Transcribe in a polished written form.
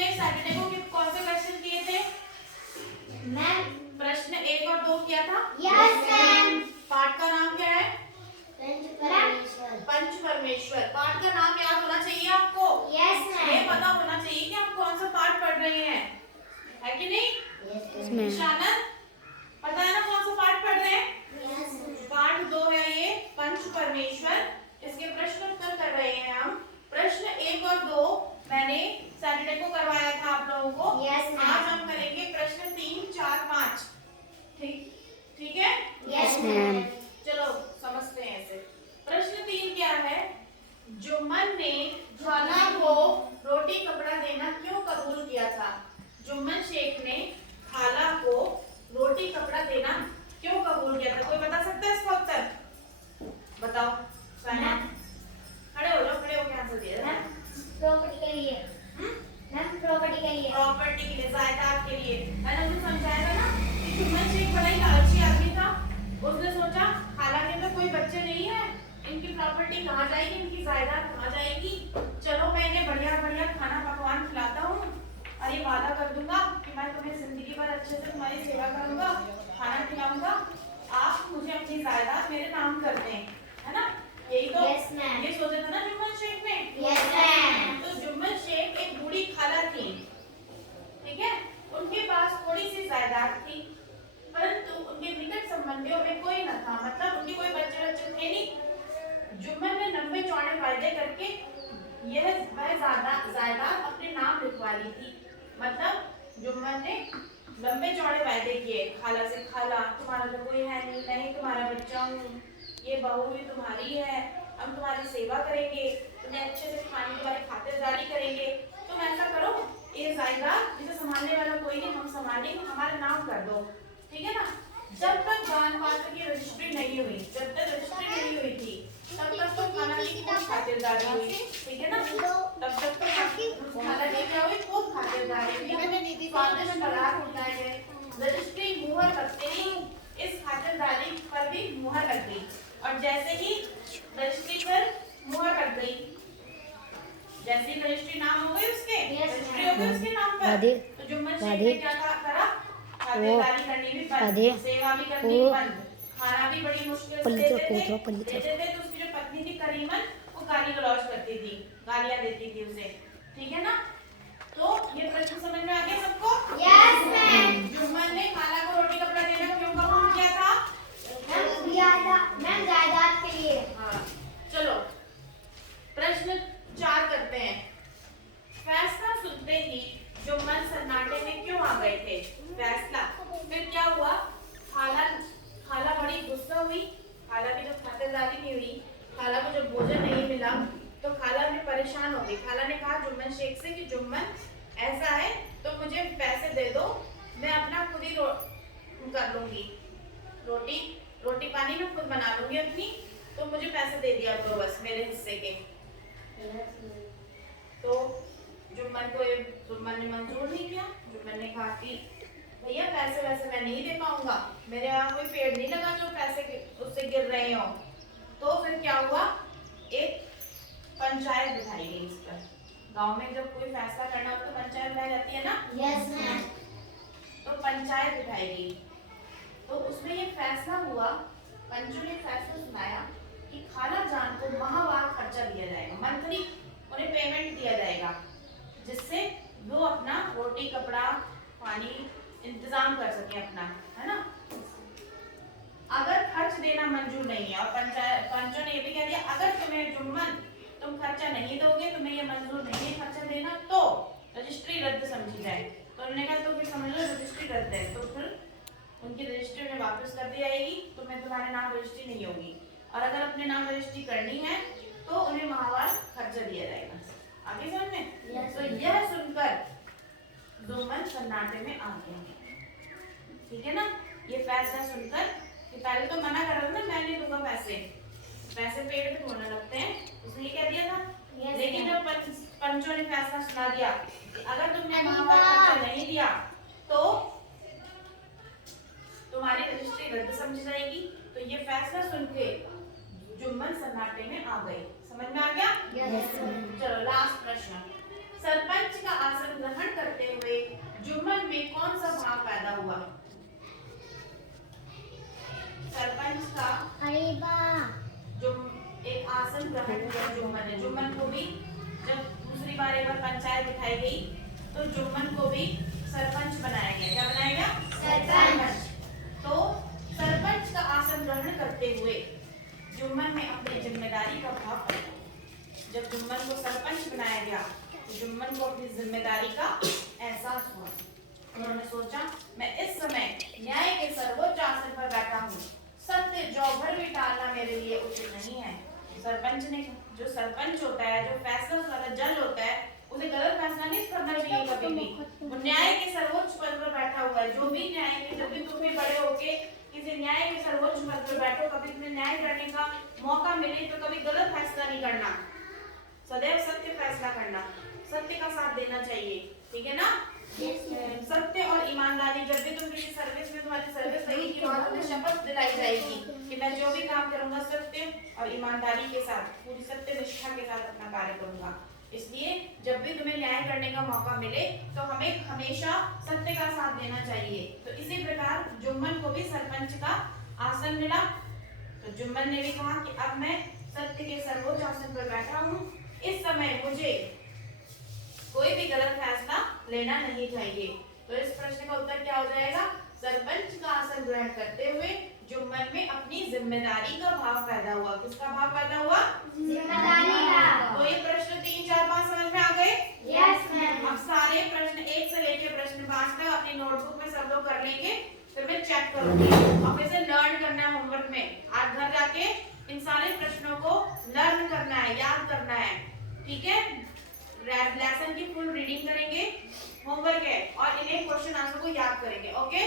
Saturday को कौन से क्वेश्चन किए थे मैम? प्रश्न 1 और 2 किया था। Yes ma'am. पाठ का नाम क्या है? पंच परमेश्वर। पाठ का नाम याद होना चाहिए आपको। Yes ma'am. ये पता होना चाहिए कि आप कौन सा पाठ पढ़ रहे हैं, है कि नहीं? Yes ma'am. शानद पता है ना कौन सा पाठ पढ़ रहे हैं? यस पाठ 2 है ये, पंच परमेश्वर। इसके प्रश्न उत्तर कर रहे हैं हम। प्रश्न 1 और 2 मैंने सैटरडे को करवाया था आप लोगों को। Yes ma'am. आज हम करेंगे प्रश्न 3, 4, 5। ठीक है? Yes ma'am. चलो समझते हैं इसे। प्रश्न 3 क्या है? जुम्मन ने खाला को रोटी कपड़ा देना क्यों कबूल किया था? जुम्मन शेख ने खाला को रोटी कपड़ा देना क्यों कबूल किया था? कोई बता सकता है इसका उत्तर? बताओ। साइना खड़े हो जाओ, खड़े होकर आंसर दिया जाए। प्रॉपर्टी के लिए। मैम प्रॉपर्टी के लिए। प्रॉपर्टी के लिए, जायदाद के लिए। मैंने उसे समझाया ना कि जुम्मन शेख बड़ा ही लालची आदमी था। उसने सोचा हालांकि तो कोई बच्चे नहीं है, इनकी प्रॉपर्टी कहाँ जाएगी, इनकी जायदाद कहाँ जाएगी, चलो मैं इन्हें बढ़िया बढ़िया खाना पकवान खिलाता हूँ और ये वादा कर दूंगा कि मैं तुम्हें जिंदगी भर अच्छे से तुम्हारी सेवा करूंगा, खाना खिलाऊंगा, आप मुझे अपनी जायदाद मेरे नाम कर दें, है ना? यही तो ये सोचा था ना जुम्मन शेख ने। तो जुम्मन शेख एक बूढ़ी खाला थी, ठीक है? उनके पास थोड़ी सी जायदाद थी, परंतु उनके निकट संबंधियों में कोई न था, मतलब उनके कोई बच्चे थे नहीं। जुम्मन ने लंबे चौड़े वायदे करके वह जायदाद अपने नाम लिखवा ली थी। मतलब जुम्मन ने लंबे चौड़े वायदे किए खाला से, खाला तुम्हारा तो कोई है नहीं, नहीं तुम्हारा बच्चा हूँ, ये बहू भी तुम्हारी है, हम तुम्हारी सेवा करेंगे, तुम्हें अच्छे से खाने तुम्हारी खातिरदारी करेंगे, तुम ऐसा करो ये जायदाद जिसे संभालने वाला कोई नहीं, हम संभालेंगे, हमारा नाम कर दो, ठीक है ना? जब तक दान पात्र की रजिस्ट्री नहीं हुई, जब तक रजिस्ट्री नहीं हुई थी तब तक तो खाना की खूब खातिरदारी हुई, ठीक है ना? तब तक तो खाना की क्या हुई, खूब खातिरदारी हुई, स्वादिष्ट पदार्थ खिलाए गए। रजिस्ट्री मुहर लगते ही इस खातिरदारी पर भी मुहर लग गई, और जैसे ही रजिस्ट्री पर मुहर लग गई, जैसे ही रजिस्ट्री नाम हो गई उसके, रजिस्ट्री हो गई उसके नाम पर, तो जुम्मन शेख ने क्या करा? खातिरदारी करनी भी बंद, सेवा भी करनी बंद, खाना भी बड़ी मुश्किल से देते थे। तो उसकी जो पत्नी थी करीमन, वो गाली गलौज करती थी, गालियां देती थी उसे, ठीक है ना? तो ये प्रश्न समझ में आ गया सबको? Yes ma'am. जुम्मन ने खाला को रोटी कपड़ा देना क्यों कबूल किया था? मैम जायदाद के लिए। हाँ, चलो प्रश्न 4 करते हैं। फैसला सुनते ही जुम्मन सन्नाटे में क्यों आ गए थे? फैसला फिर क्या हुआ? खाला बड़ी गुस्सा हुई, खाला की जो खातिरदारी नहीं हुई, खाला को जब भोजन नहीं मिला तो खाला ने परेशान हो गई। खाला ने कहा जुम्मन शेख से कि जुम्मन ऐसा है तो मुझे पैसे दे दो, मैं अपना खुद ही कर लूंगी, रोटी पानी में खुद बना लूंगी अपनी, तो मुझे पैसे दे दिया करो बस मेरे हिस्से के। तो जुम्मन ने मंजूर नहीं किया। जुम्मन ने कहा कि भैया पैसे वैसे मैं नहीं दे पाऊंगा, मेरे यहाँ कोई पेड़ नहीं लगा जो पैसे उससे गिर रहे हो। तो फिर क्या हुआ? एक पंचायत बिठाई गई इस पर। गांव में जब कोई फैसला करना हो तो पंचायत बिठाई जाती है ना? Yes ma'am. तो पंचायत बिठाई गई, तो उसमें ये फैसला हुआ, पंचों ने फैसला सुनाया कि खाला जान को माहवार खर्चा दिया जाएगा, मंथली उन्हें पेमेंट दिया जाएगा, जिससे वो अपना रोटी कपड़ा पानी इंतजाम कर सके अपना, है ना? अगर खर्च देना मंजूर नहीं है, और पंचों ने ये भी कह दिया अगर तुम्हें जुम्मन तुम खर्चा नहीं दोगे, तुम्हें ये मंजूर नहीं है खर्चा देना, तो रजिस्ट्री रद्द समझी जाए। तो उन्होंने कहा तो फिर समझ लो रजिस्ट्री रद्द है, तो फिर उनकी रजिस्ट्री उन्हें वापस कर दी जाएगी, तुम्हें तुम्हारे नाम रजिस्ट्री नहीं होगी, और अगर अपने नाम रजिस्ट्री करनी है तो उन्हें माहवार खर्चा दिया जाएगा। आगे समझ में? तो यह सुनकर जुम्मन सन्नाटे में आ गया, ठीक है ना? ये फैसला सुनकर कि पहले तो मना कर रहा था ना, मैं नहीं दूंगा पैसे पेड़ पे तोड़ने लगते हैं, उसने ये कह दिया था। लेकिन जब पंचों ने फैसला सुना दिया कि अगर तुमने माहवार खर्चा नहीं दिया तो तुम्हारी रजिस्ट्री रद्द समझी जाएगी, तो ये फैसला सुन के जुम्मन सन्नाटे में आ गए। समझ में आ गया? यस। चलो लास्ट प्रश्न। सरपंच का आसन ग्रहण तो जुम्मन को भी सरपंच बनाया गया। क्या बनाया गया? सरपंच। तो सरपंच का आसन ग्रहण करते हुए जुम्मन में अपनी जिम्मेदारी का भाव पैदा हुआ। जब जुम्मन को सरपंच बनाया गया तो जुम्मन को अपनी जिम्मेदारी का एहसास हुआ। उन्होंने सोचा, मैं इस समय न्याय के सर्वोच्च आसन पर बैठा हूँ, सत्य जौ भर भी टालना मेरे लिए उचित नहीं है। सरपंच ने, जो सरपंच होता है, जो फैसला वाला जज होता है, उसे गलत फैसला नहीं करना चाहिए कभी भी। वो न्याय के सर्वोच्च पद पर बैठा हुआ है। जो भी न्याय के, जब भी तुम भी बड़े होके किसी न्याय के सर्वोच्च पद पर बैठो, कभी तुम्हें न्याय करने का मौका मिले तो कभी गलत फैसला नहीं करना, सदैव सत्य फैसला करना, सत्य का साथ देना चाहिए। ठीक है ना? सत्य और ईमानदारी, जब भी तुम किसी सर्विस में, तुम्हारी सर्विस लगेगी, वहां तुम्हें शपथ दिलाई जाएगी कि मैं जो भी काम करूंगा सत्य और ईमानदारी के साथ, पूरी सत्य निष्ठा के साथ अपना कार्य करूंगा। इसलिए जब भी तुम्हें न्याय करने का मौका मिले तो हमें हमेशा सत्य का साथ देना चाहिए। तो इसी प्रकार जुम्मन को भी सरपंच का आसन मिला। तो जुम्मन ने भी कहा कि अब मैं सत्य के सर्वोच्च आसन पर बैठा हूँ, इस समय मुझे कोई भी गलत फैसला लेना नहीं चाहिए। तो इस प्रश्न का उत्तर क्या हो जाएगा? सरपंच का आसन ग्रहण करते हुए जुम्मन में अपनी जिम्मेदारी का भाव पैदा हुआ। किसका भाव पैदा हुआ? जिम्मेदारी का। तो ये प्रश्न 3, 4, 5 समझ में आ गए? Yes ma'am. अब सारे प्रश्न 1 से लेकर प्रश्न 5 तक अपनी नोटबुक में सब लोग कर लेंगे, फिर मैं चेक करूंगी। अब इसे लर्न करना है होमवर्क में। आज घर जाके इन सारे प्रश्नों को लर्न करना है, याद करना है। ठीक है? लेसन की फुल रीडिंग करेंगे, होमवर्क है, और इन्हें क्वेश्चन आंसर को याद करेंगे। ओके?